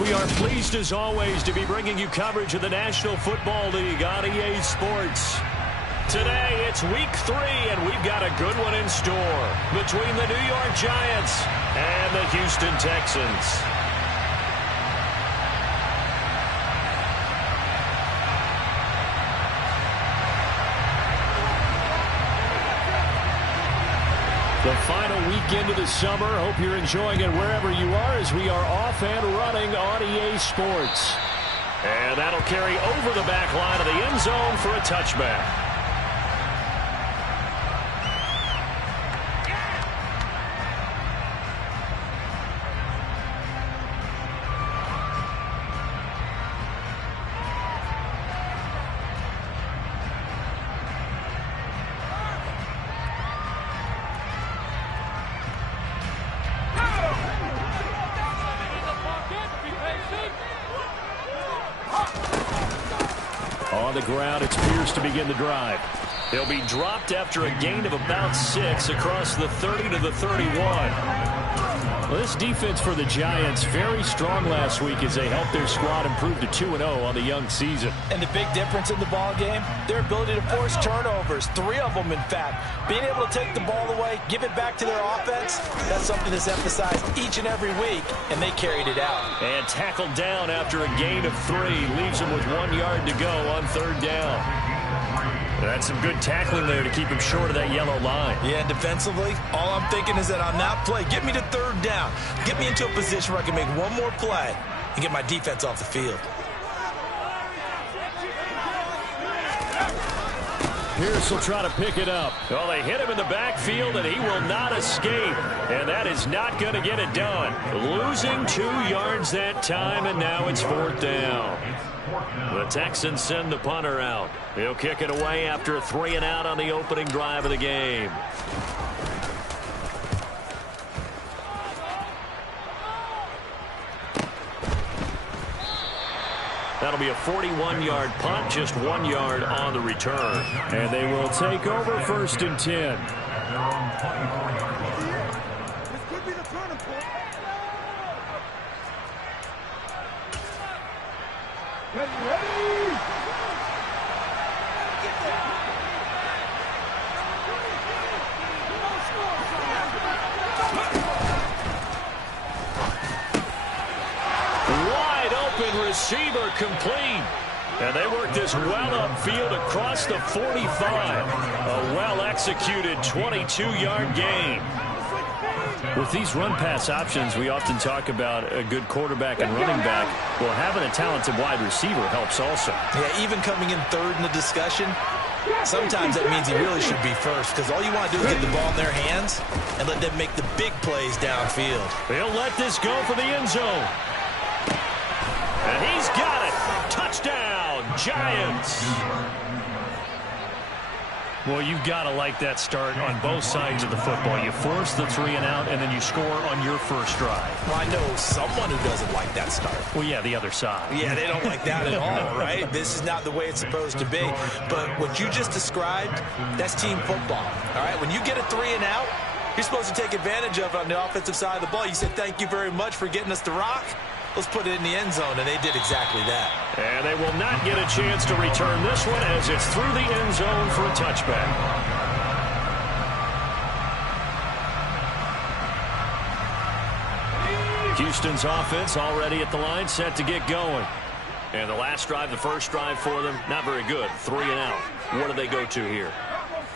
We are pleased as always to be bringing you coverage of the National Football League on EA Sports. Today it's week 3 and we've got a good one in store between the New York Giants and the Houston Texans. The final weekend of the summer. Hope you're enjoying it wherever you are as we are off and running on EA Sports. And that'll carry over the back line of the end zone for a touchback. On the ground, it's Pierce to begin the drive. He'll be dropped after a gain of about 6 across the 30 to the 31. Well, this defense for the Giants, very strong last week as they helped their squad improve to 2-0 on the young season. And the big difference in the ball game, their ability to force turnovers, 3 of them in fact. Being able to take the ball away, give it back to their offense, that's something that's emphasized each and every week, and they carried it out. And tackled down after a gain of 3, leaves him with 1 yard to go on 3rd down. That's some good tackling there to keep him short of that yellow line. Yeah, and defensively, all I'm thinking is that on that play, get me to 3rd down. Get me into a position where I can make one more play and get my defense off the field. Pierce will try to pick it up. Well, they hit him in the backfield, and he will not escape. And that is not going to get it done. Losing 2 yards that time, and now it's 4th down. The Texans send the punter out. He'll kick it away after a 3-and-out on the opening drive of the game. That'll be a 41-yard punt, just 1 yard on the return. And they will take over 1st and 10. Receiver complete. And they work this well upfield across the 45. A well-executed 22-yard gain. With these run-pass options, we often talk about a good quarterback and running back. Well, having a talented wide receiver helps also. Yeah, even coming in 3rd in the discussion, sometimes that means he really should be 1st because all you want to do is get the ball in their hands and let them make the big plays downfield. They'll let this go for the end zone. And he's got it. Touchdown, Giants. Well, you've got to like that start on both sides of the football. You force the 3-and-out, and then you score on your first drive. Well, I know someone who doesn't like that start. Well, yeah, the other side. Yeah, they don't like that at all, right? This is not the way it's supposed to be. But what you just described, that's team football, all right? When you get a 3-and-out, you're supposed to take advantage of it on the offensive side of the ball. You said, thank you very much for getting us the rock. Let's put it in the end zone, and they did exactly that. And they will not get a chance to return this one as it's through the end zone for a touchback. Houston's offense already at the line, set to get going. And the last drive, the first drive for them, not very good. 3-and-out. What do they go to here?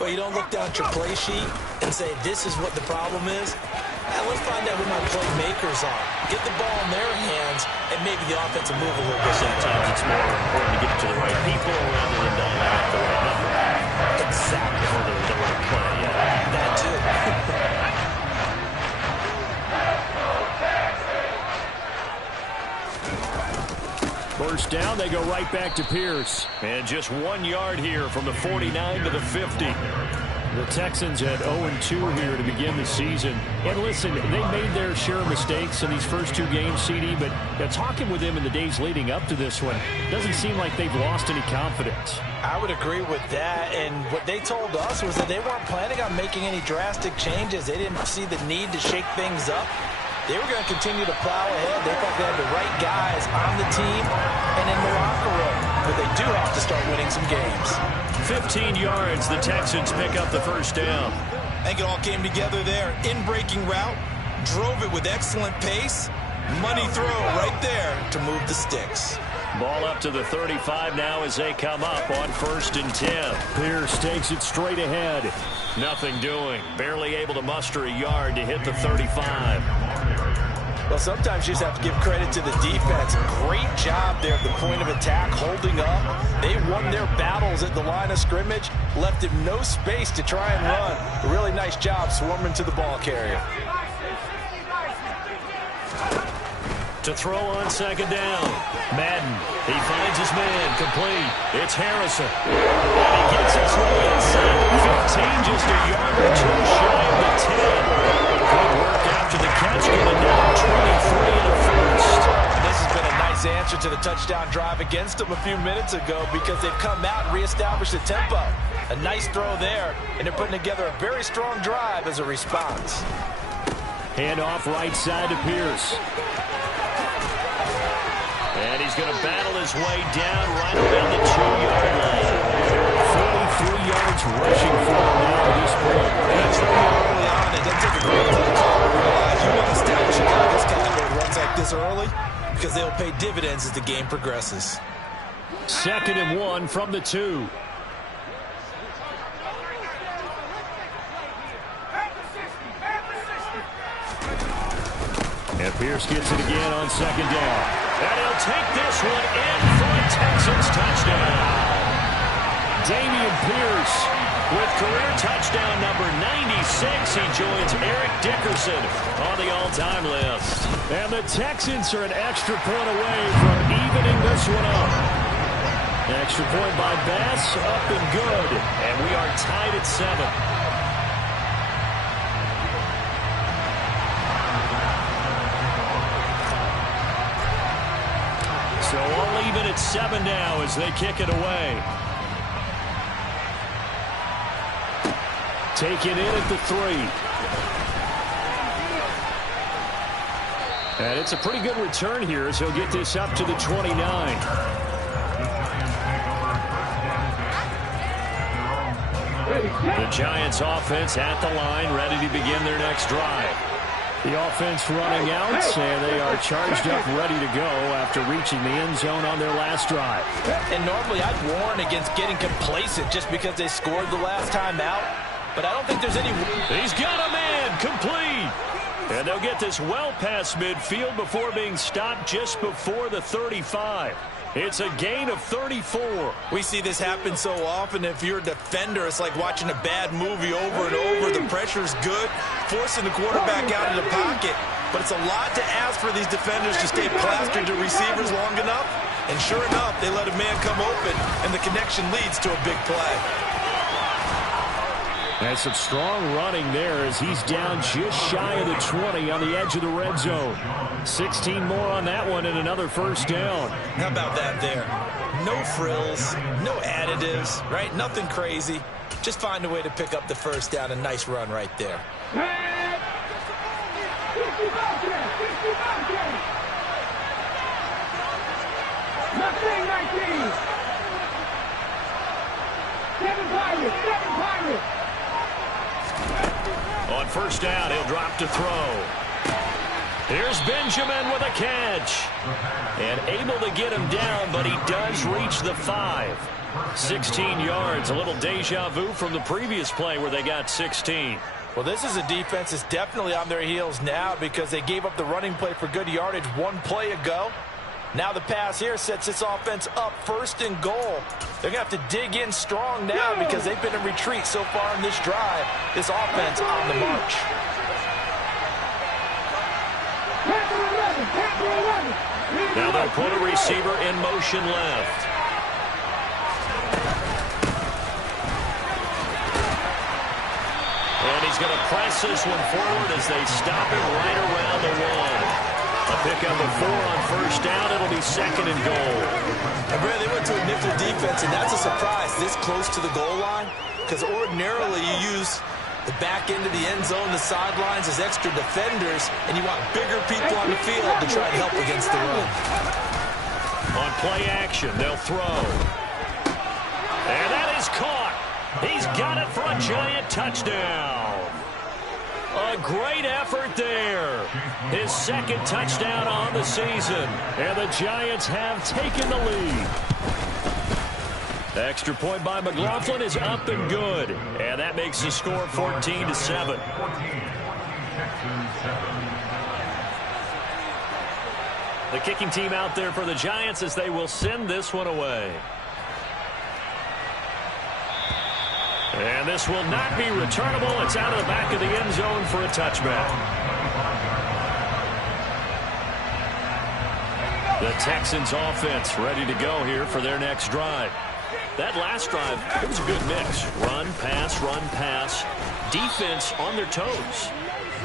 Well, you don't look down at your play sheet and say, this is what the problem is. Now, let's find out who my playmakers are. Get the ball in their hands, and maybe the offense will move a little bit. Sometimes it's more important to get it to the right people rather than dialing out the right number. Exactly. Or the right play, yeah. That too. First down, they go right back to Pierce. And just 1 yard here from the 49 to the 50. The Texans at 0-2 here to begin the season. And listen, they made their share of mistakes in these first 2 games, CD, but talking with them in the days leading up to this one, doesn't seem like they've lost any confidence. I would agree with that, and what they told us was that they weren't planning on making any drastic changes. They didn't see the need to shake things up. They were going to continue to plow ahead. They thought they had the right guys on the team and in the locker room. But they do have to start winning some games. 15 yards, the Texans pick up the first down. I think it all came together there. In-breaking route, drove it with excellent pace. Money throw right there to move the sticks. Ball up to the 35 now as they come up on 1st and 10. Pierce takes it straight ahead. Nothing doing. Barely able to muster a yard to hit the 35. Well, sometimes you just have to give credit to the defense. Great job there at the point of attack, holding up. They won their battles at the line of scrimmage, left him no space to try and run. A really nice job swarming to the ball carrier. To throw on 2nd down. Madden, he finds his man, complete. It's Harrison. And he gets it to the inside of 15, just a yard or two shy of the 10. Good work after the catch, going down 23 and a first. This has been a nice answer to the touchdown drive against them a few minutes ago because they've come out and reestablished the tempo. A nice throw there, and they're putting together a very strong drive as a response. Handoff right side to Pierce. And he's going to battle his way down right around the 2-yard line. 43 yards rushing for him now at this point. That's early on. It doesn't take a great deal to call to realize you want to establish a guy this caliber who runs like this early because they'll pay dividends as the game progresses. 2nd and 1 from the 2. And Pierce gets it again on 2nd down. And he'll take this one in for a Texans touchdown. Damian Pierce with career touchdown number 96. He joins Eric Dickerson on the all-time list. And the Texans are an extra point away from evening this one up. Extra point by Bass, up and good. And we are tied at 7. So all even at 7 now as they kick it away. Taken in at the 3. And it's a pretty good return here as he'll get this up to the 29. The Giants offense at the line, ready to begin their next drive. The offense running out, and they are charged up, ready to go after reaching the end zone on their last drive. And normally I'd warn against getting complacent just because they scored the last time out, but I don't think there's any... He's got a man, complete. And they'll get this well past midfield before being stopped just before the 35. It's a gain of 34. We see this happen so often. If you're a defender, it's like watching a bad movie over and over. The pressure's good, forcing the quarterback out of the pocket. But it's a lot to ask for these defenders to stay plastered to receivers long enough. And sure enough, they let a man come open, and the connection leads to a big play. And some strong running there as he's down just shy of the 20 on the edge of the red zone. 16 more on that one and another first down. How about that there? No frills, no additives, right? Nothing crazy. Just find a way to pick up the first down. A nice run right there. On first down, he'll drop to throw. Here's Benjamin with a catch. And able to get him down, but he does reach the 5. 16 yards, a little deja vu from the previous play where they got 16. Well, this is a defense that's definitely on their heels now because they gave up the running play for good yardage one play ago. Now the pass here sets this offense up 1st and goal. They're going to have to dig in strong now because they've been in retreat so far in this drive. This offense on the march. Now they'll put a receiver in motion left. And he's going to press this one forward as they stop it right around the 1. A pickup of 4 on first down. It'll be 2nd and goal. And Brad, they went to a nickel defense, and that's a surprise this close to the goal line because ordinarily you use The back end of the end zone, the sidelines, as extra defenders, and you want bigger people on the field to try to help against the run. On play action, they'll throw. And that is caught. He's got it for a Giant touchdown. A great effort there. His second touchdown on the season. And the Giants have taken the lead. The extra point by McLaughlin is up and good. And that makes the score 14-7. The kicking team out there for the Giants as they will send this one away. And this will not be returnable. It's out of the back of the end zone for a touchback. The Texans offense ready to go here for their next drive. That last drive, it was a good mix. Run, pass, defense on their toes.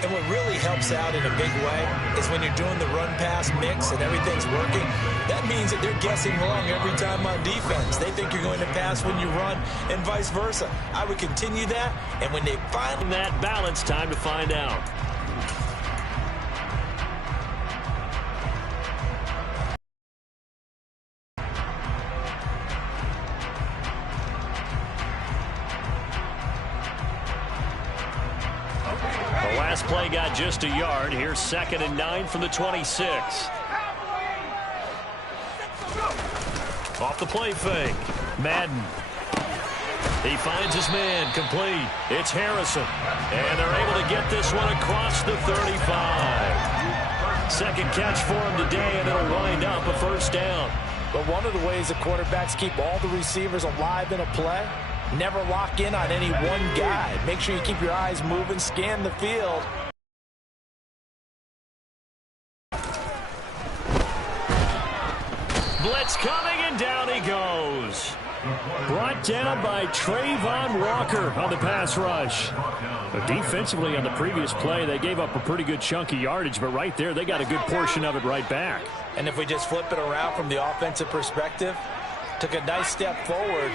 And what really helps out in a big way is when you're doing the run-pass mix and everything's working, that means that they're guessing wrong every time on defense. They think you're going to pass when you run and vice versa. I would continue that, and when they find that balance, time to find out. Play got just a yard. Here's 2nd and 9 from the 26. Off the play fake. Madden. He finds his man. Complete. It's Harrison. And they're able to get this one across the 35. Second catch for him today, and it'll wind up a first down. But one of the ways that quarterbacks keep all the receivers alive in a play, never lock in on any one guy. Make sure you keep your eyes moving, scan the field. Blitz coming, and down he goes. Brought down by Trayvon Walker on the pass rush. But defensively on the previous play, they gave up a pretty good chunk of yardage, but right there, they got a good portion of it right back. And if we just flip it around from the offensive perspective, took a nice step forward,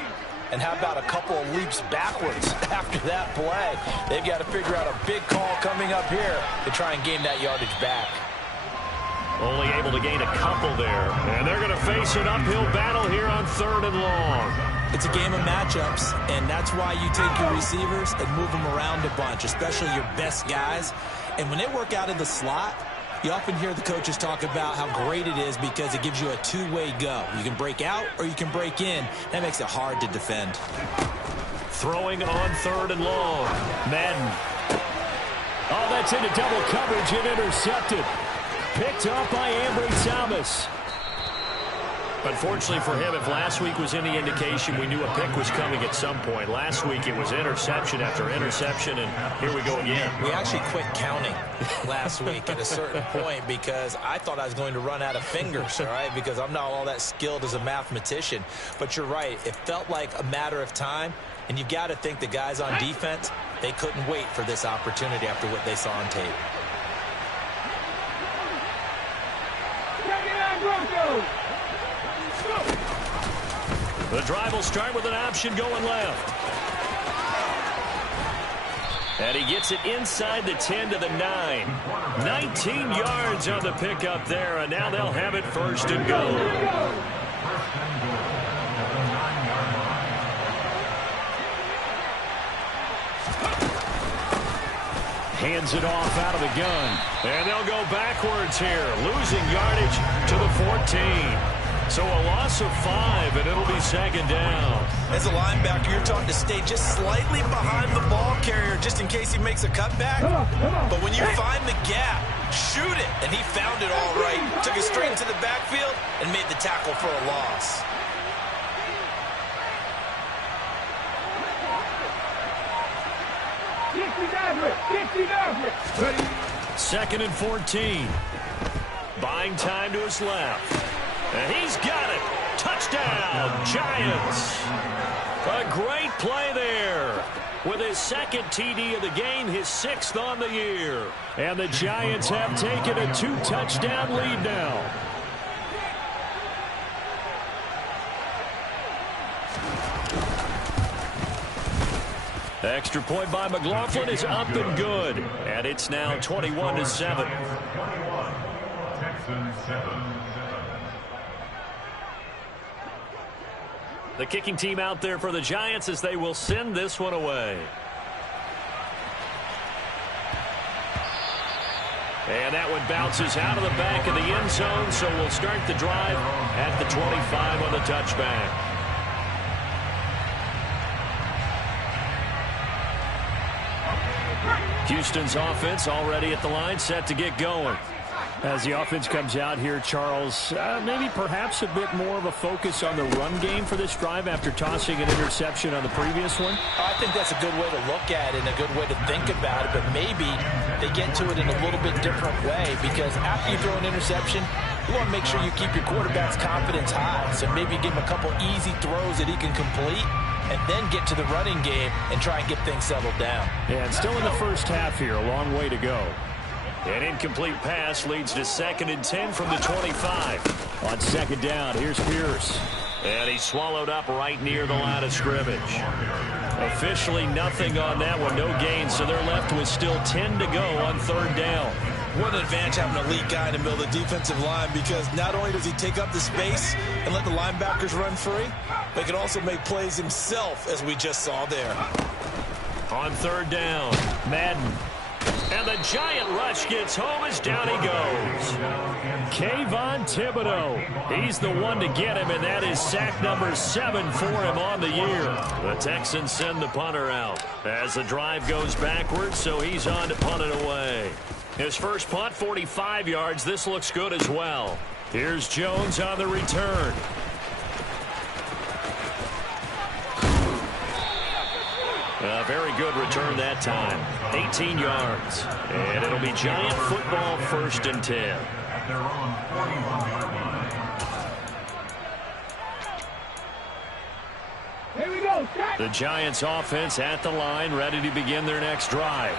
and how about a couple of leaps backwards after that play? They've got to figure out a big call coming up here to try and gain that yardage back. Only able to gain a couple there. And they're going to face an uphill battle here on 3rd and long. It's a game of matchups, and that's why you take your receivers and move them around a bunch, especially your best guys. And when they work out of the slot, you often hear the coaches talk about how great it is because it gives you a two-way go. You can break out or you can break in. That makes it hard to defend. Throwing on 3rd and long. Madden. Oh, that's into double coverage and intercepted. Picked up by Ambry Thomas. Unfortunately for him, if last week was any indication, we knew a pick was coming at some point. Last week it was interception after interception, and here we go again. We actually quit counting last week at a certain point because I thought I was going to run out of fingers, all right, because I'm not all that skilled as a mathematician. But you're right. It felt like a matter of time, and you've got to think the guys on defense, they couldn't wait for this opportunity after what they saw on tape. The drive will start with an option going left. And he gets it inside the 10 to the 9. 19 yards on the pickup there, and now they'll have it 1st and goal. Hands it off out of the gun. And they'll go backwards here, losing yardage to the 14. So a loss of 5, and it'll be 2nd down. As a linebacker, you're taught to stay just slightly behind the ball carrier just in case he makes a cutback. But when you find the gap, shoot it. And he found it all right. Took it straight into the backfield and made the tackle for a loss. Second and 14. Buying time to his left. And he's got it. Touchdown, Giants. A great play there. With his 2nd TD of the game, his 6th on the year. And the Giants have taken a 2-touchdown lead now. Extra point by McLaughlin is up and good. And it's now 21-7. The kicking team out there for the Giants as they will send this one away. And that one bounces out of the back of the end zone, so we'll start the drive at the 25 on the touchback. Houston's offense already at the line, set to get going. As the offense comes out here, Charles, maybe perhaps a bit more of a focus on the run game for this drive after tossing an interception on the previous one? I think that's a good way to look at it and a good way to think about it, but maybe they get to it in a little bit different way, because after you throw an interception, you want to make sure you keep your quarterback's confidence high. So maybe give him a couple easy throws that he can complete, and then get to the running game and try and get things settled down. Yeah, and still in the first half here, a long way to go. An incomplete pass leads to 2nd and 10 from the 25. On 2nd down, here's Pierce. And he's swallowed up right near the line of scrimmage. Officially nothing on that one, no gain, so they're left with still 10 to go on 3rd down. What an advantage having an elite guy in the middle of the defensive line, because not only does he take up the space and let the linebackers run free, but he can also make plays himself, as we just saw there. On 3rd down, Madden. And the giant rush gets home as down he goes. Kayvon Thibodeau. He's the one to get him, and that is sack number 7 for him on the year. The Texans send the punter out as the drive goes backwards, so he's on to punt it away. His first punt, 45 yards. This looks good as well. Here's Jones on the return. A very good return that time. 18 yards. And it'll be Giant football, 1st and 10. Here we go. The Giants offense at the line, ready to begin their next drive.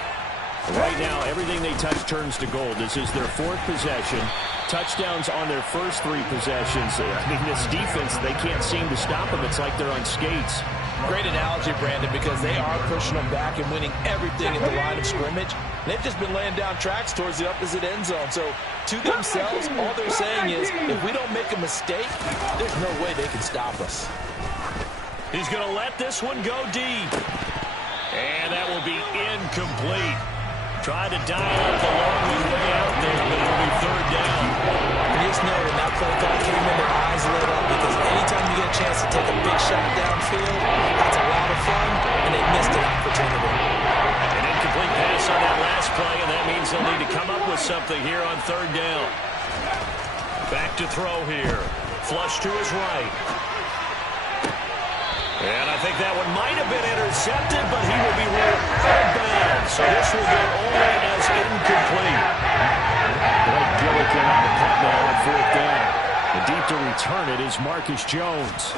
Right now, everything they touch turns to gold. This is their 4th possession. Touchdowns on their first 3 possessions. I mean, this defense, they can't seem to stop them. It's like they're on skates. Great analogy, Brandon, because they are pushing them back and winning everything at the line of scrimmage. They've just been laying down tracks towards the opposite end zone. So, to themselves, all they're saying is, if we don't make a mistake, there's no way they can stop us. He's going to let this one go deep. And that will be incomplete. Tried to dial up the long way out there, but it'll be 3rd down. And just know when that play call came in, their eyes lit up, because anytime you get a chance to take a big shot downfield, that's a lot of fun, and they missed an opportunity. An incomplete pass on that last play, and that means they'll need to come up with something here on 3rd down. Back to throw here. Flush to his right. And I think that one might have been intercepted, but he will be ruled out of bounds. So this will go only as incomplete. Blake Gillikin on the punt now on 4th down. And deep to return it is Marcus Jones.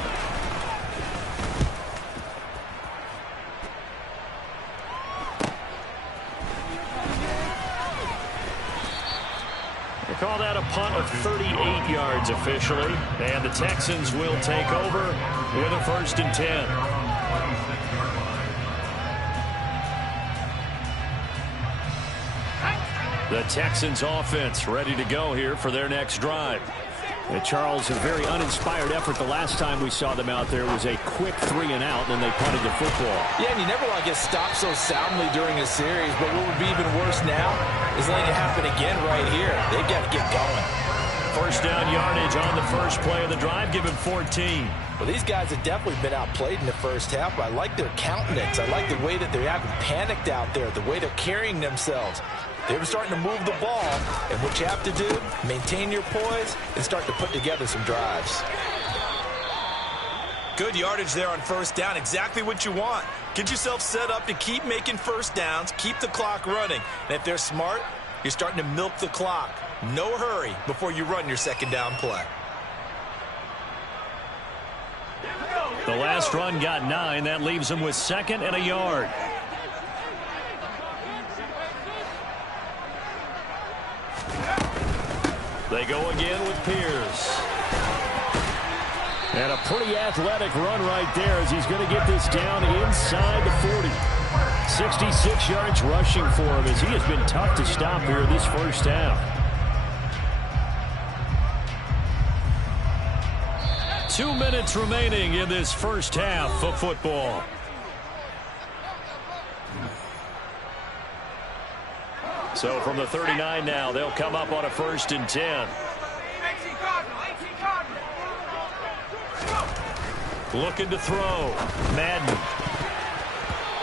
They call that a punt of 38 yards officially. And the Texans will take over with a 1st and 10. The Texans offense ready to go here for their next drive. And Charles, a very uninspired effort the last time we saw them out there was a quick 3 and out, and then they punted the football. Yeah, and you never want to get stopped so soundly during a series, but what would be even worse now is letting it happen again right here. They've got to get going. 1st down yardage on the first play of the drive, give him 14. Well, these guys have definitely been outplayed in the first half, but I like their countenance. I like the way that they're acting panicked out there, the way they're carrying themselves. They're starting to move the ball, and what you have to do, maintain your poise and start to put together some drives. Good yardage there on 1st down, exactly what you want. Get yourself set up to keep making 1st downs, keep the clock running. And if they're smart, you're starting to milk the clock. No hurry before you run your 2nd down play. The last run got 9. That leaves them with 2nd and a yard. They go again with Pierce. And a pretty athletic run right there as he's going to get this down inside the 40. 66 yards rushing for him as he has been tough to stop here this first half. 2 minutes remaining in this first half of football. So from the 39 now, they'll come up on a 1st and 10. Looking to throw. Madden.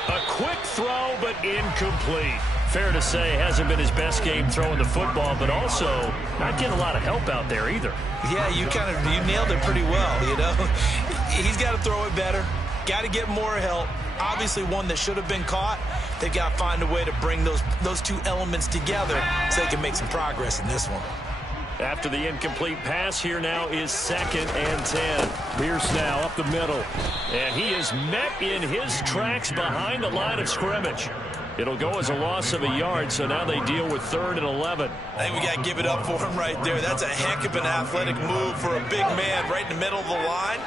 A quick throw, but incomplete. Fair to say, hasn't been his best game throwing the football, but also not getting a lot of help out there either. Yeah, you nailed it pretty well, you know. He's got to throw it better. Got to get more help. Obviously one that should have been caught. They've got to find a way to bring those two elements together so they can make some progress in this one. After the incomplete pass, here now is 2nd and 10. Pierce now up the middle. And he is met in his tracks behind the line of scrimmage. It'll go as a loss of a yard, so now they deal with 3rd and 11. I think we got to give it up for him right there. That's a heck of an athletic move for a big man right in the middle of the line.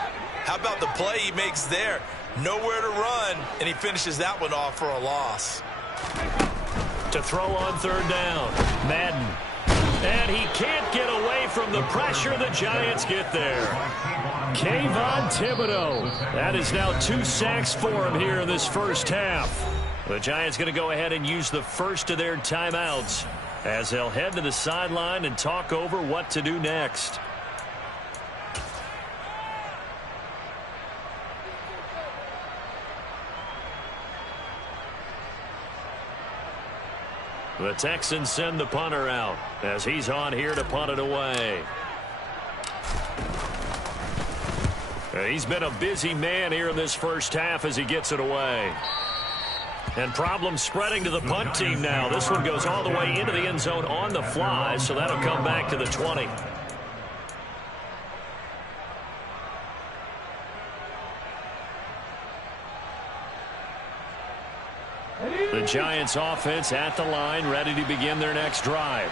How about the play he makes there? Nowhere to run, and he finishes that one off for a loss. To throw on 3rd down, Madden. And he can't get away from the pressure. The Giants get there. Kayvon Thibodeau. That is now 2 sacks for him here in this first half. The Giants going to go ahead and use the first of their timeouts as they'll head to the sideline and talk over what to do next. The Texans send the punter out as he's on here to punt it away. He's been a busy man here in this first half as he gets it away. And problems spreading to the punt team now. This one goes all the way into the end zone on the fly, so that'll come back to the 20. The Giants offense at the line, ready to begin their next drive.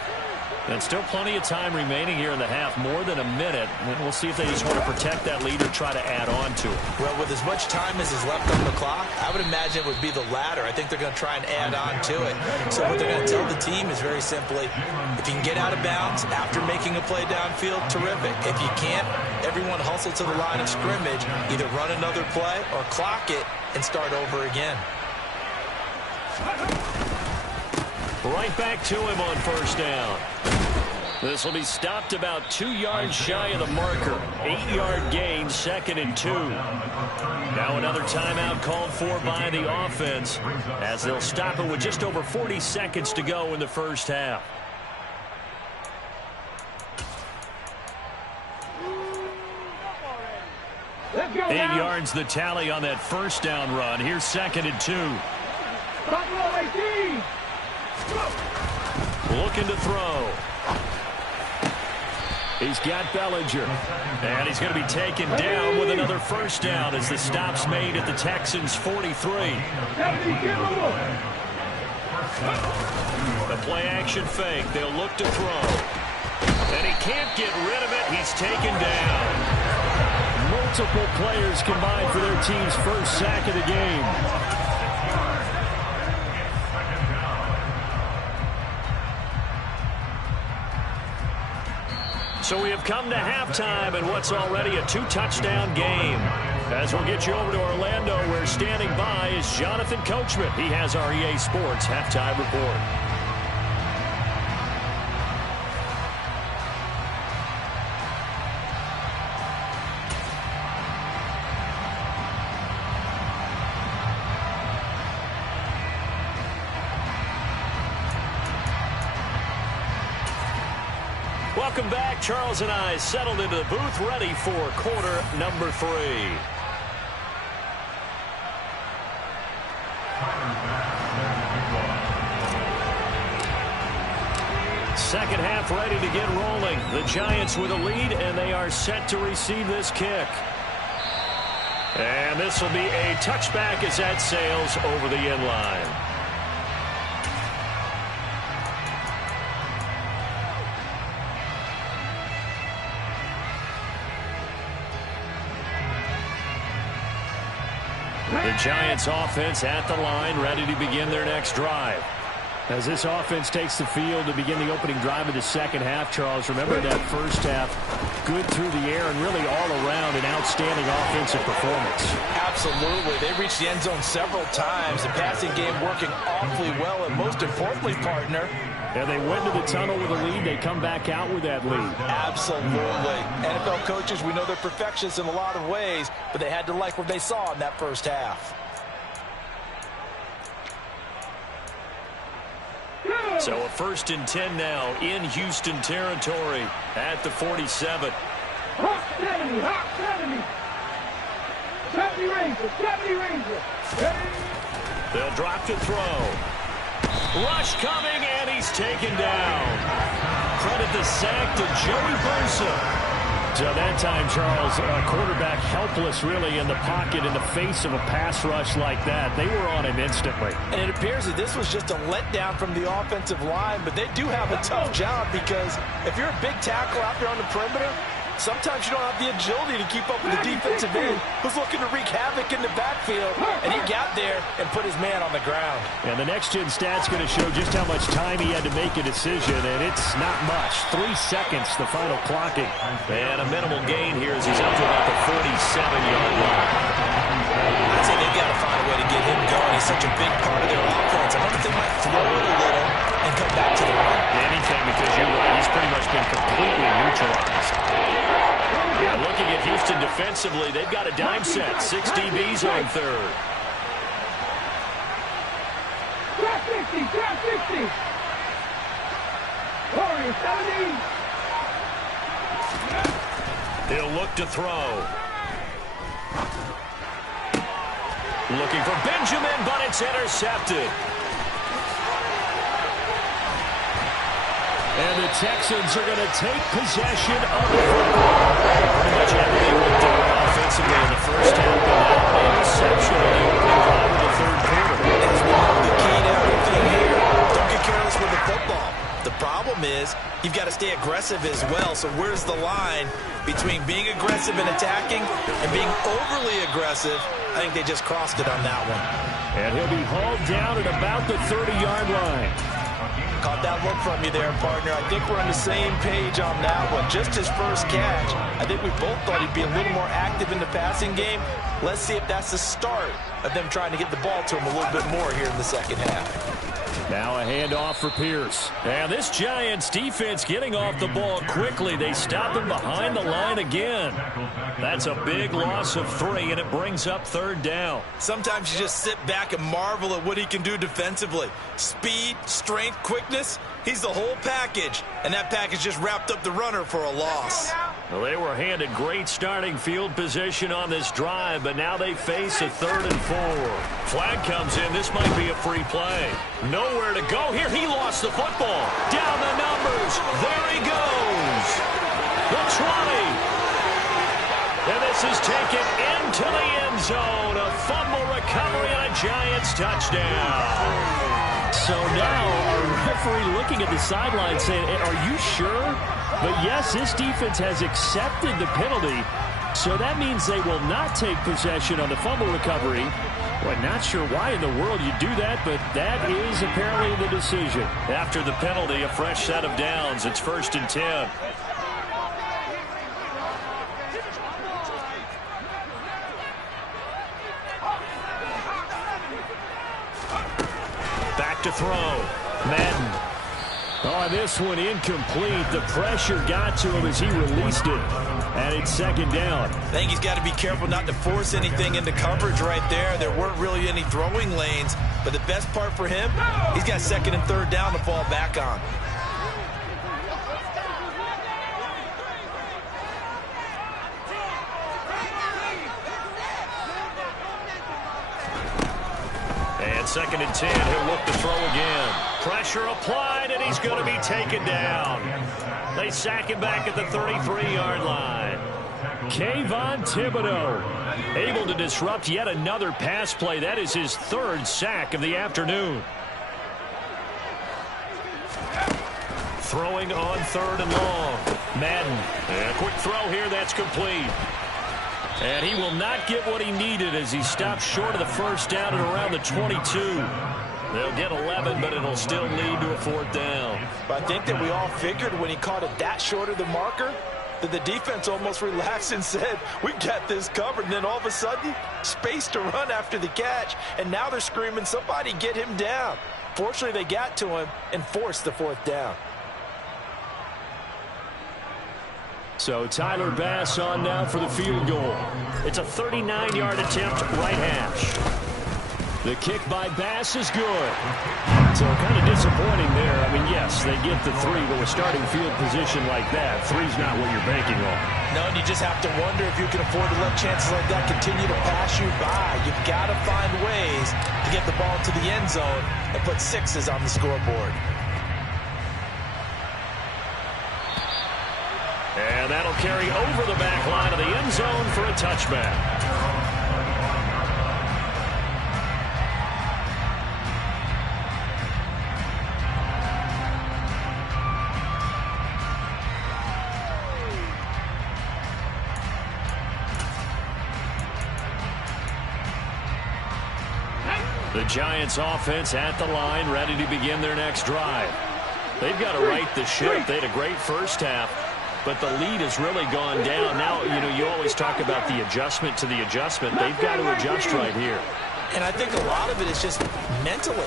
And still plenty of time remaining here in the half, more than a minute. And we'll see if they just want to protect that lead or try to add on to it. Well, with as much time as is left on the clock, I would imagine it would be the latter. I think they're going to try and add on to it. So what they're going to tell the team is very simply, if you can get out of bounds after making a play downfield, terrific. If you can't, everyone hustle to the line of scrimmage, either run another play or clock it and start over again. Right back to him on 1st down. This will be stopped about 2 yards shy of the marker. 8-yard gain, 2nd and 2. Now another timeout called for by the offense as they'll stop it with just over 40 seconds to go in the first half. 8 yards the tally on that 1st down run. Here's 2nd and 2. Looking to throw. He's got Bellinger. And he's going to be taken down with another 1st down as the stop's made at the Texans' 43. The play-action fake. They'll look to throw. And he can't get rid of it. He's taken down. Multiple players combined for their team's first sack of the game. So we have come to halftime in what's already a 2-touchdown game. As we'll get you over to Orlando, where standing by is Jonathan Coachman. He has our EA Sports halftime report. Welcome back. Charles and I settled into the booth, ready for quarter number 3. Second half ready to get rolling. The Giants with a lead, and they are set to receive this kick. And this will be a touchback as that sails over the end line. The Giants offense at the line, ready to begin their next drive. As this offense takes the field to begin the opening drive of the second half, Charles, remember that first half, good through the air and really all around an outstanding offensive performance. Absolutely. They reached the end zone several times. The passing game working awfully well, and most importantly, partner, and they went to the tunnel with a lead. They come back out with that lead. Absolutely. NFL coaches, we know they're perfectionists in a lot of ways, but they had to like what they saw in that first half. So a 1st and 10 now in Houston territory at the 47. Hawk 70, Hawk 70. 70 Ranger, 70 Ranger. They'll drop to throw. Rush coming, and he's taken down. Credit the sack to Joey Bosa. So that time, Charles, a quarterback helpless really in the pocket in the face of a pass rush like that. They were on him instantly. And it appears that this was just a letdown from the offensive line, but they do have a tough job because if you're a big tackle out there on the perimeter, sometimes you don't have the agility to keep up with the defensive end who's looking to wreak havoc in the backfield, and he got there and put his man on the ground. And the next-gen stat's going to show just how much time he had to make a decision, and it's not much. 3 seconds, the final clocking. And a minimal gain here as he's up to about the 47-yard line. I'd say they've got to find a way to get him going. He's such a big part of their offense. I wonder if they might throw it a little and come back to the run. Anything, because you're right, he's pretty much been completely neutralized. Yeah, looking at Houston defensively, they've got a dime set. 6 DBs on third. Drop 60, drop 60. Warrior 70. He'll look to throw. Looking for Benjamin, but it's intercepted. And the Texans are going to take possession of the football. Pretty much everything went their way offensively in the first half, but now an interception on the opening drive of the third quarter. As we know, the key to everything here, don't get careless with the football. The problem is you've got to stay aggressive as well. So where's the line between being aggressive and attacking and being overly aggressive? I think they just crossed it on that one. And he'll be hauled down at about the 30-yard line. Caught that look from you there, partner. I think we're on the same page on that one. Just his first catch. I think we both thought he'd be a little more active in the passing game. Let's see if that's the start of them trying to get the ball to him a little bit more here in the second half. Now a handoff for Pierce. And this Giants defense getting off the ball quickly. They stop him behind the line again. That's a big loss of 3, and it brings up 3rd down. Sometimes you just sit back and marvel at what he can do defensively. Speed, strength, quickness. He's the whole package, and that package just wrapped up the runner for a loss. Well, they were handed great starting field position on this drive, but now they face a 3rd and 4. Flag comes in. This might be a free play. Nowhere to go here. He lost the football. Down the numbers. There he goes. The 20. And this is taken into the end zone. A fumble recovery and a Giants touchdown. So now our referee looking at the sideline saying, are you sure? But yes, this defense has accepted the penalty. So that means they will not take possession on the fumble recovery. Well, not sure why in the world you do that, but that is apparently the decision. After the penalty, a fresh set of downs. It's 1st and 10. Back to throw. Madden. Oh, this one incomplete. The pressure got to him as he released it. And it's 2nd down. I think he's got to be careful not to force anything into coverage right there. There weren't really any throwing lanes. But the best part for him, he's got 2nd and 3rd down to fall back on. And 2nd and 10, he'll look to throw again. Pressure applied, and he's going to be taken down. They sack him back at the 33-yard line. Kayvon Thibodeau able to disrupt yet another pass play. That is his 3rd sack of the afternoon. Throwing on 3rd and long. Madden. And a quick throw here, that's complete. And he will not get what he needed as he stopped short of the first down at around the 22. They'll get 11, but it'll still lead to a 4th down. But I think that we all figured when he caught it that short of the marker that the defense almost relaxed and said, we got this covered. And then all of a sudden, space to run after the catch. And now they're screaming, somebody get him down. Fortunately, they got to him and forced the 4th down. So Tyler Bass on now for the field goal. It's a 39-yard attempt, right hash. The kick by Bass is good. So kind of disappointing there. I mean, yes, they get the 3, but with starting field position like that, 3's not what you're banking on. No, and you just have to wonder if you can afford to let chances like that continue to pass you by. You've got to find ways to get the ball to the end zone and put 6s on the scoreboard. And that'll carry over the back line of the end zone for a touchback. The Giants offense at the line, ready to begin their next drive. They've got to right the ship. They had a great first half, but the lead has really gone down. Now, you know, you always talk about the adjustment to the adjustment. They've got to adjust right here. And I think a lot of it is just mentally.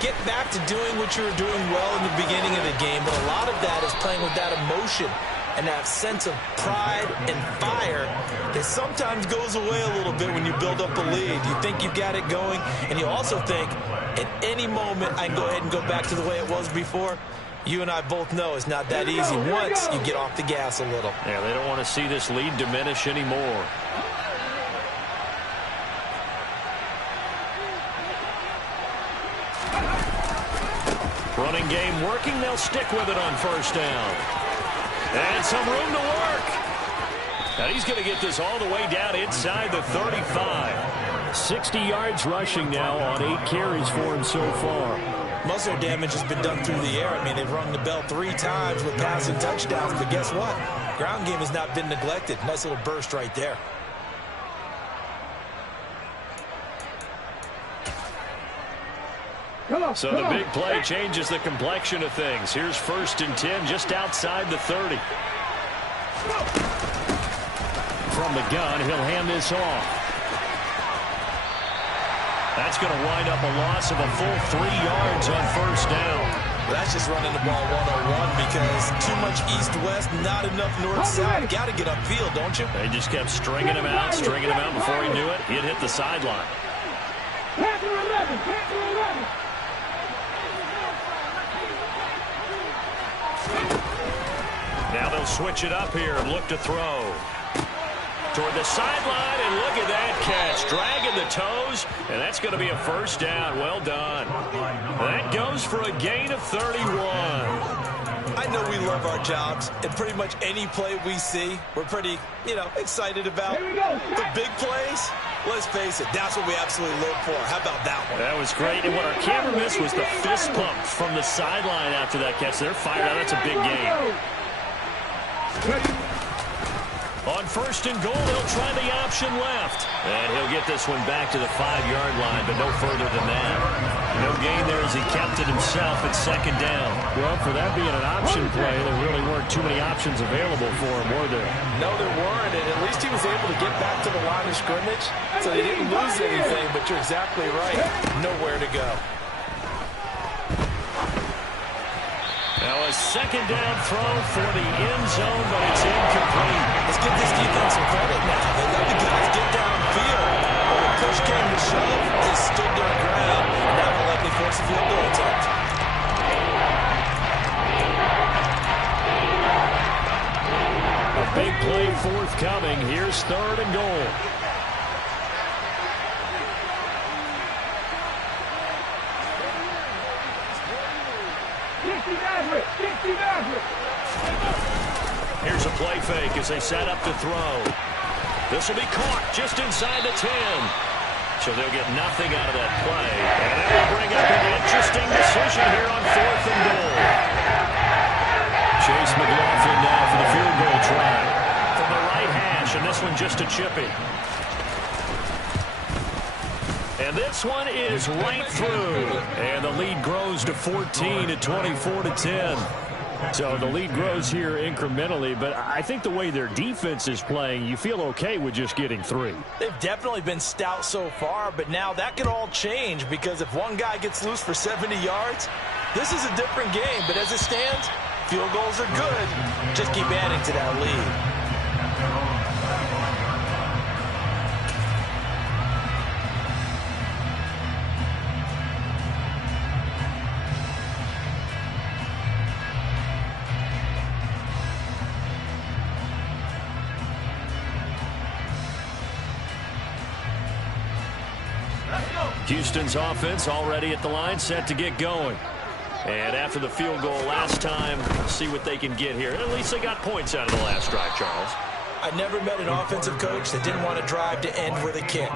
Get back to doing what you were doing well in the beginning of the game, but a lot of that is playing with that emotion and that sense of pride and fire that sometimes goes away a little bit when you build up a lead. You think you've got it going, and you also think at any moment I can go ahead and go back to the way it was before. You and I both know it's not that easy once you get off the gas a little. Yeah, they don't want to see this lead diminish anymore. Running game working. They'll stick with it on first down. And some room to work. And he's going to get this all the way down inside the 35. 60 yards rushing now on 8 carries for him so far. Most of their damage has been done through the air. I mean, they've rung the bell 3 times with passing touchdowns. But guess what? Ground game has not been neglected. Nice little burst right there. So the big play changes the complexion of things. Here's 1st and 10 just outside the 30. From the gun, he'll hand this off. That's going to wind up a loss of a full 3 yards on first down. Well, that's just running the ball 101 because too much east-west, not enough north-south. Got to get upfield, don't you? They just kept stringing him out before he knew it. He'd hit the sideline. Panther 11, Panther 11. Now they'll switch it up here and look to throw. Toward the sideline, and look at that catch. Dragging the toes, and that's going to be a first down. Well done. That goes for a gain of 31. I know we love our jobs, and pretty much any play we see, we're pretty, excited about. The big plays, let's face it, that's what we absolutely live for. How about that one? That was great, and what our camera missed was the fist pump from the sideline after that catch. They're fired out. That's a big gain. On first and goal, they'll try the option left. And he'll get this one back to the 5-yard line, but no further than that. No gain there as he kept it himself at second down. Well, for that being an option play, there really weren't too many options available for him, were there? No, there weren't, and at least he was able to get back to the line of scrimmage, so he didn't lose anything, but you're exactly right. Nowhere to go. Now a second down throw for the end zone, but it's incomplete. Let's give this defense some credit now. They let the guys get downfield. But when push came to shove, they stood their ground, and now they'll likely force a field goal attempt. A big play forthcoming. Here's 3rd and goal. Here's a play fake as they set up to throw. This will be caught just inside the 10. So they'll get nothing out of that play. And that will bring up an interesting decision here on 4th and goal. Chase McLaughlin now for the field goal try. From the right hash, and this this one just a chippy. And this one is right through. And the lead grows to 14 at 24-10. So the lead grows here incrementally, but I think the way their defense is playing, you feel okay with just getting 3. They've definitely been stout so far, but now that could all change because if one guy gets loose for 70 yards, this is a different game. But as it stands, field goals are good. Just keep adding to that lead. Houston's offense already at the line, set to get going. And after the field goal last time, see what they can get here. At least they got points out of the last drive, Charles. I never met an offensive coach that didn't want to drive to end with a kick.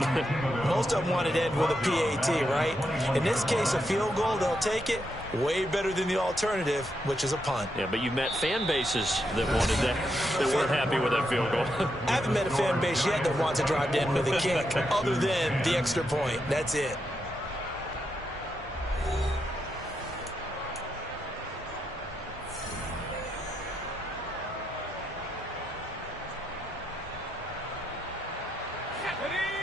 Most of them wanted to end with a PAT, right? In this case, a field goal, they'll take it. Way better than the alternative, which is a punt. Yeah, but you've met fan bases that wanted that weren't happy with that field goal. I haven't met a fan base yet that wants to drive to end with a kick, other than the extra point. That's it.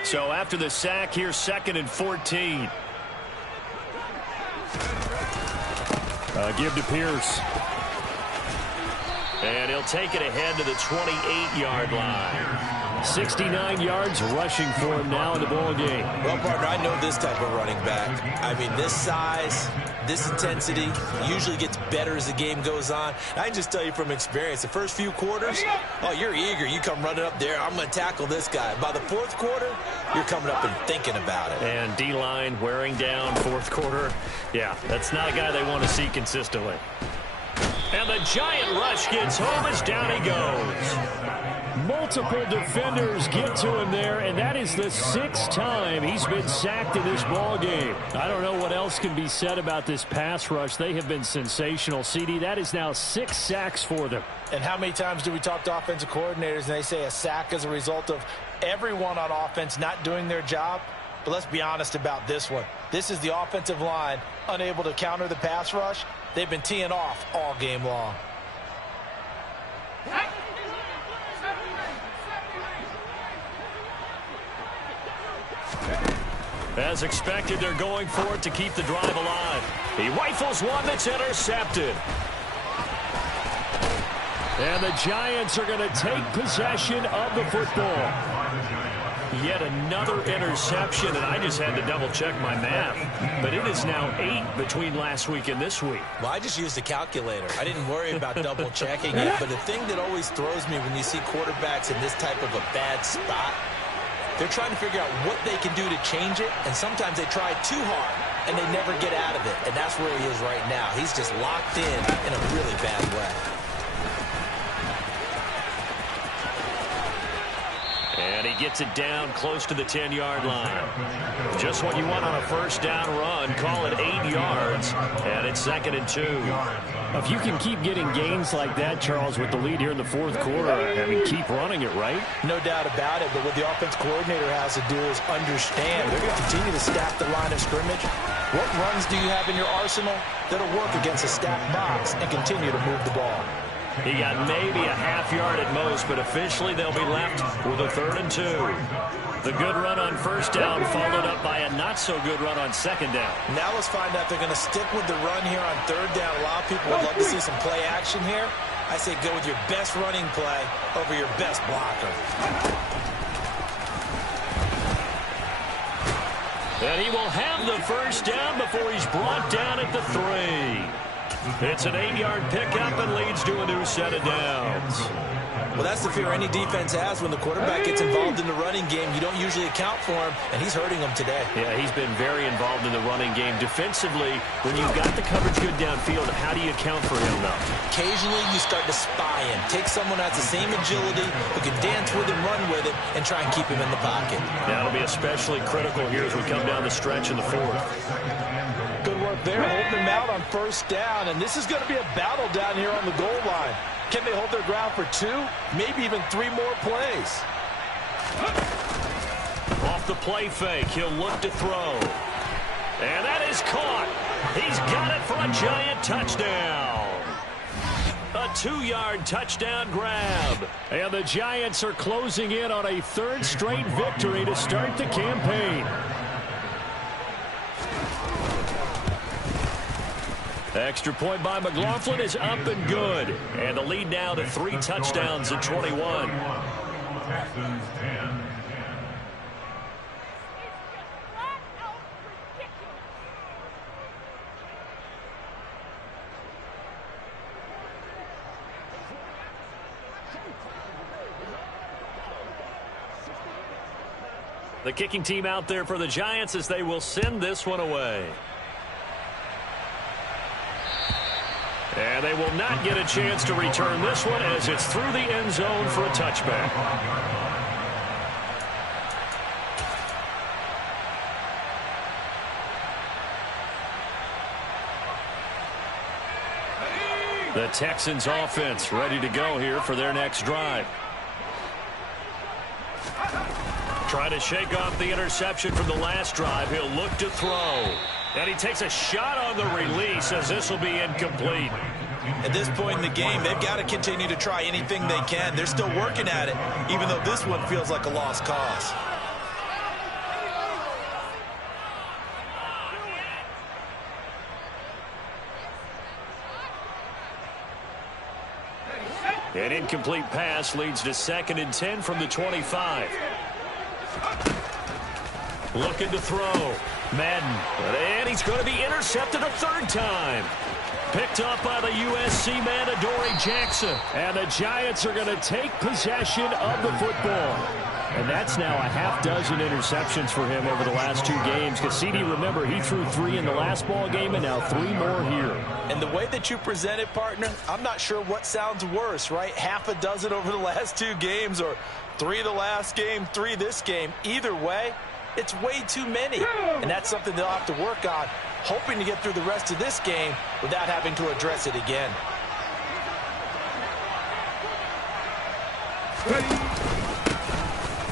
So after the sack, here's 2nd and 14. Give to Pierce. And he'll take it ahead to the 28-yard line. 69 yards rushing for him now in the ball game. Well, partner, I know this type of running back. I mean, this size, this intensity usually gets better as the game goes on. I can just tell you from experience, the first few quarters, oh, you're eager. You come running up there, I'm going to tackle this guy. By the 4th quarter, you're coming up and thinking about it. And D-line wearing down 4th quarter. Yeah, that's not a guy they want to see consistently. And the giant rush gets home as down he goes. Multiple defenders get to him there, and that is the 6th time he's been sacked in this ball game. I don't know what else can be said about this pass rush. They have been sensational. CD, that is now 6 sacks for them. And how many times do we talk to offensive coordinators and they say a sack is a result of everyone on offense not doing their job? But let's be honest about this one. This is the offensive line unable to counter the pass rush. They've been teeing off all game long. As expected, they're going for it to keep the drive alive. He rifles one that's intercepted. And the Giants are going to take possession of the football. Yet another interception, and I just had to double-check my math. But it is now 8 between last week and this week. Well, I just used a calculator. I didn't worry about double-checking it. But the thing that always throws me when you see quarterbacks in this type of a bad spot, they're trying to figure out what they can do to change it, and sometimes they try too hard, and they never get out of it. And that's where he is right now. He's just locked in a really bad way. And he gets it down close to the 10-yard line. Just what you want on a first down run. Call it 8 yards, and it's 2nd and 2. If you can keep getting gains like that, Charles, with the lead here in the 4th quarter, I mean, keep running it, right? No doubt about it, but what the offense coordinator has to do is understand they're going to continue to stack the line of scrimmage. What runs do you have in your arsenal that'll work against a stacked box and continue to move the ball? He got maybe a half yard at most, but officially they'll be left with a 3rd and 2. The good run on first down followed up by a not-so-good run on 2nd down. Now let's find out if they're going to stick with the run here on 3rd down. A lot of people would love to see some play action here. I say go with your best running play over your best blocker. And he will have the first down before he's brought down at the 3. It's an 8-yard pickup and leads to a new set of downs. Well, that's the fear any defense has when the quarterback gets involved in the running game. You don't usually account for him, and he's hurting them today. Yeah, he's been very involved in the running game. Defensively, when you've got the coverage good downfield, how do you account for him, though? Occasionally, you start to spy him. Take someone that's the same agility, who can dance with him, run with it, and try and keep him in the pocket. That'll be especially critical here as we come down the stretch in the 4th. Good work there, holding him out on first down, and this is going to be a battle down here on the goal line. Can they hold their ground for 2, maybe even 3 more plays? Off the play fake, he'll look to throw. And that is caught. He's got it for a giant touchdown. A 2-yard touchdown grab. And the Giants are closing in on a third straight victory to start the campaign. Extra point by McLaughlin is up and good. And the lead now to 3 touchdowns at 21. Texans 10. The kicking team out there for the Giants as they will send this one away. And they will not get a chance to return this one as it's through the end zone for a touchback. The Texans offense ready to go here for their next drive. Trying to shake off the interception from the last drive. He'll look to throw. And he takes a shot on the release as this will be incomplete. At this point in the game, they've got to continue to try anything they can. They're still working at it, even though this one feels like a lost cause. An incomplete pass leads to 2nd and 10 from the 25. Looking to throw. Madden. And he's going to be intercepted a 3rd time. Picked up by the USC man, Adoree Jackson. And the Giants are going to take possession of the football. And that's now a half dozen interceptions for him over the last 2 games. Because CD, remember, he threw 3 in the last ball game and now 3 more here. And the way that you present it, partner, I'm not sure what sounds worse, right? Half a dozen over the last 2 games or 3 the last game, 3 this game. Either way, it's way too many. And that's something they'll have to work on, hoping to get through the rest of this game without having to address it again.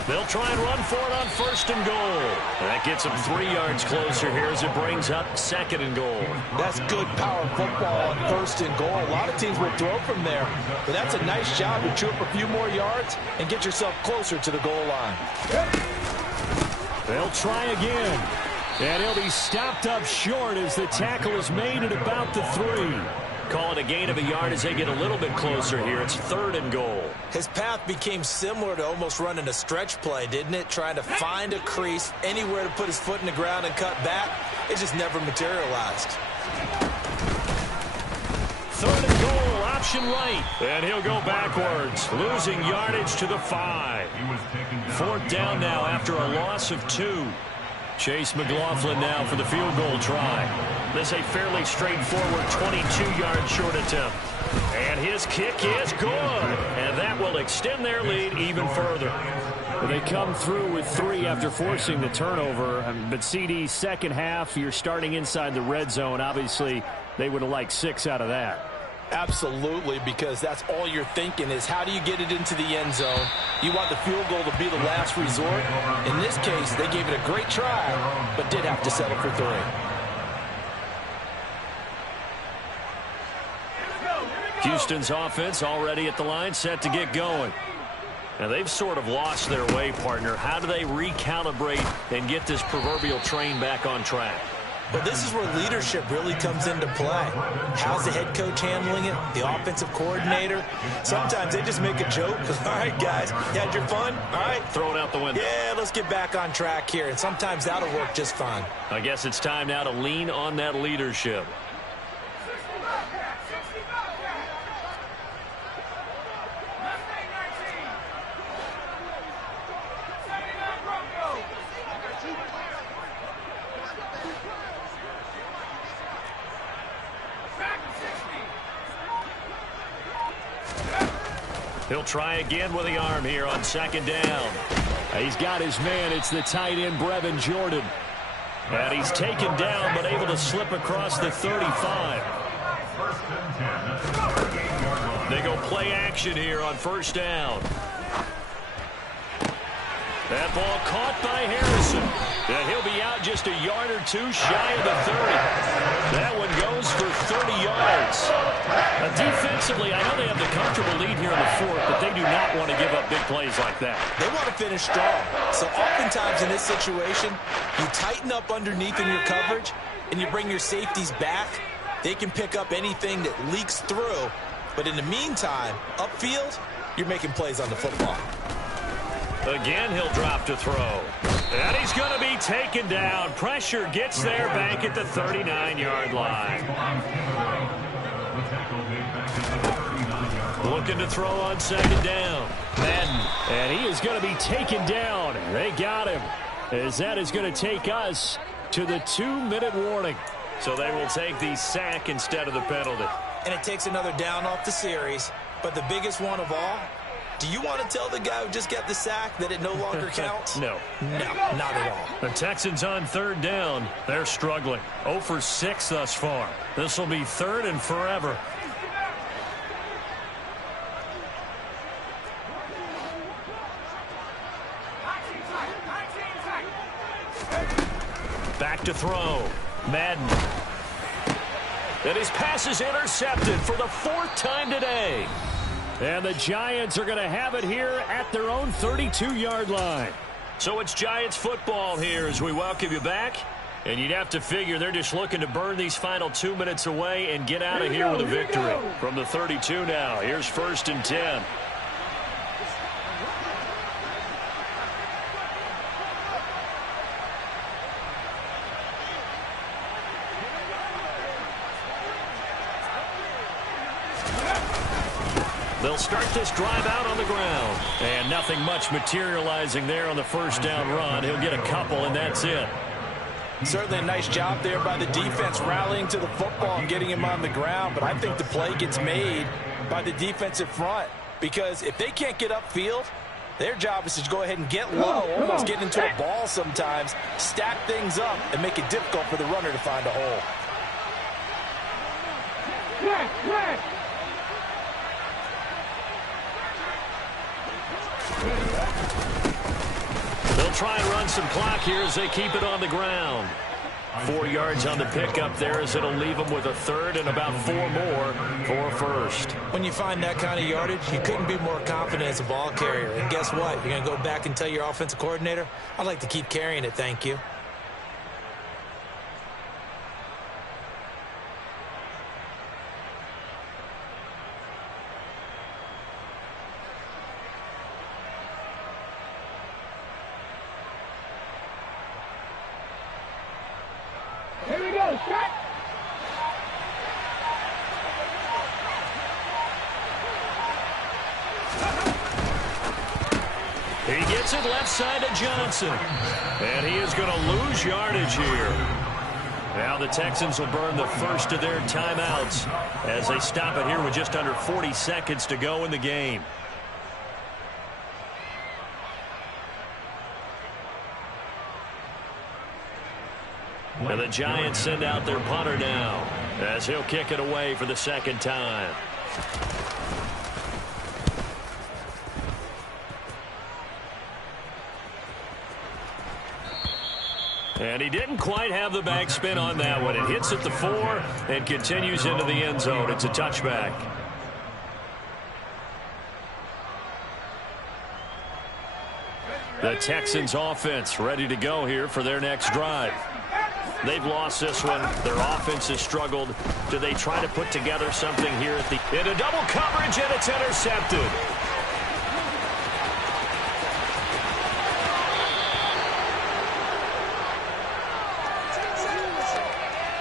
They'll try and run for it on 1st and goal. That gets them 3 yards closer here as it brings up 2nd and goal. That's good power football on 1st and goal. A lot of teams will throw from there, but that's a nice job to chew up a few more yards and get yourself closer to the goal line. They'll try again. And he'll be stopped up short as the tackle is made at about the 3. Call it a gain of a yard as they get a little bit closer here. It's 3rd and goal. His path became similar to almost running a stretch play, didn't it? Trying to find a crease, anywhere to put his foot in the ground and cut back. It just never materialized. 3rd and goal, option right. And he'll go backwards, losing yardage to the 5. 4th down now after a loss of 2. Chase McLaughlin now for the field goal try. This a fairly straightforward 22-yard short attempt. And his kick is good. And that will extend their lead even further. They come through with 3 after forcing the turnover. But CD's second half, you're starting inside the red zone. Obviously, they would have liked 6 out of that. Absolutely, because that's all you're thinking is how do you get it into the end zone? You want the field goal to be the last resort. In this case, they gave it a great try, but did have to settle for 3. Houston's offense already at the line, set to get going. Now, they've sort of lost their way, partner. How do they recalibrate and get this proverbial train back on track? Well, this is where leadership really comes into play. How's the head coach handling it? The offensive coordinator? Sometimes they just make a joke. All right, guys, you had your fun? All right. Throw it out the window. Yeah, let's get back on track here. And sometimes that'll work just fine. I guess it's time now to lean on that leadership. He'll try again with the arm here on 2nd down. He's got his man. It's the tight end, Brevin Jordan. And he's taken down, but able to slip across the 35. They go play action here on 1st down. That ball caught by Harrison. And he'll be out just a yard or two shy of the 30. That one goes for 30 yards. Defensively, I know they have the comfortable lead here in the fourth, but they do not want to give up big plays like that. They want to finish strong. So oftentimes in this situation, you tighten up underneath in your coverage, and you bring your safeties back. They can pick up anything that leaks through. But in the meantime, upfield, you're making plays on the football. Again, he'll drop to throw. And he's going to be taken down. Pressure gets there back at the 39-yard line. Looking to throw on second down. Madden. And he is going to be taken down. They got him. As that is going to take us to the 2-minute warning. So they will take the sack instead of the penalty. And it takes another down off the series. But the biggest one of all, do you want to tell the guy who just got the sack that it no longer counts? No. No, not at all. The Texans on third down. They're struggling. 0 for 6 thus far. This will be third and forever. Back to throw. Madden. And his pass is intercepted for the 4th time today. And the Giants are going to have it here at their own 32-yard line. So it's Giants football here as we welcome you back. And you'd have to figure they're just looking to burn these final 2 minutes away and get out of here with a victory. From the 32 now, here's 1st and 10. They'll start this drive out on the ground. And nothing much materializing there on the first down run. He'll get a couple, and that's it. Certainly a nice job there by the defense rallying to the football and getting him on the ground. But I think the play gets made by the defensive front. Because if they can't get upfield, their job is to go ahead and get low, almost get into a ball sometimes, stack things up, and make it difficult for the runner to find a hole. They'll try and run some clock here as they keep it on the ground. 4 yards on the pickup there as it'll leave them with a third and about 4 more for first. When you find that kind of yardage, you couldn't be more confident as a ball carrier. And guess what? You're going to go back and tell your offensive coordinator, I'd like to keep carrying it, thank you. Here we go, shot. He gets it left side to Johnson. And he is going to lose yardage here. Now the Texans will burn the first of their timeouts as they stop it here with just under 40 seconds to go in the game. And the Giants send out their punter now as he'll kick it away for the second time. And he didn't quite have the backspin on that one. It hits at the 4 and continues into the end zone. It's a touchback. The Texans offense ready to go here for their next drive. They've lost this one. Their offense has struggled. Do they try to put together something here at the into double coverage, and it's intercepted.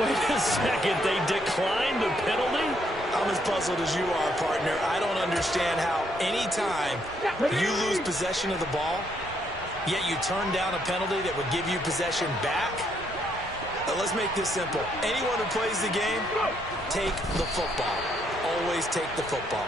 Wait a second. They declined the penalty? I'm as puzzled as you are, partner. I don't understand how any time you lose possession of the ball, yet you turn down a penalty that would give you possession back. Let's make this simple. Anyone who plays the game, take the football. Always take the football.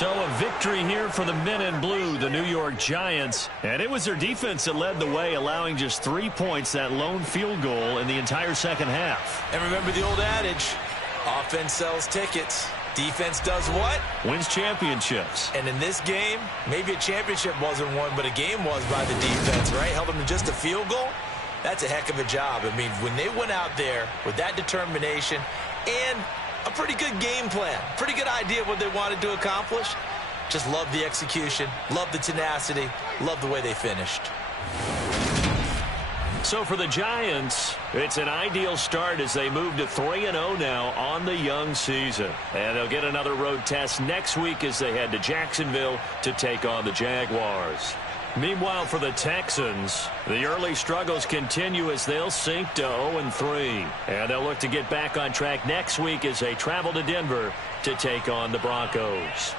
So a victory here for the men in blue, the New York Giants. And it was their defense that led the way, allowing just 3 points, that lone field goal in the entire second half. And remember the old adage, offense sells tickets. Defense does what? Wins championships. And in this game, maybe a championship wasn't won, but a game was by the defense, right? Held them to just a field goal. That's a heck of a job. I mean, when they went out there with that determination and a pretty good game plan, pretty good idea of what they wanted to accomplish, just love the execution, love the tenacity, love the way they finished. So for the Giants, it's an ideal start as they move to 3-0 now on the young season. And they'll get another road test next week as they head to Jacksonville to take on the Jaguars. Meanwhile, for the Texans, the early struggles continue as they'll sink to 0-3. And they'll look to get back on track next week as they travel to Denver to take on the Broncos.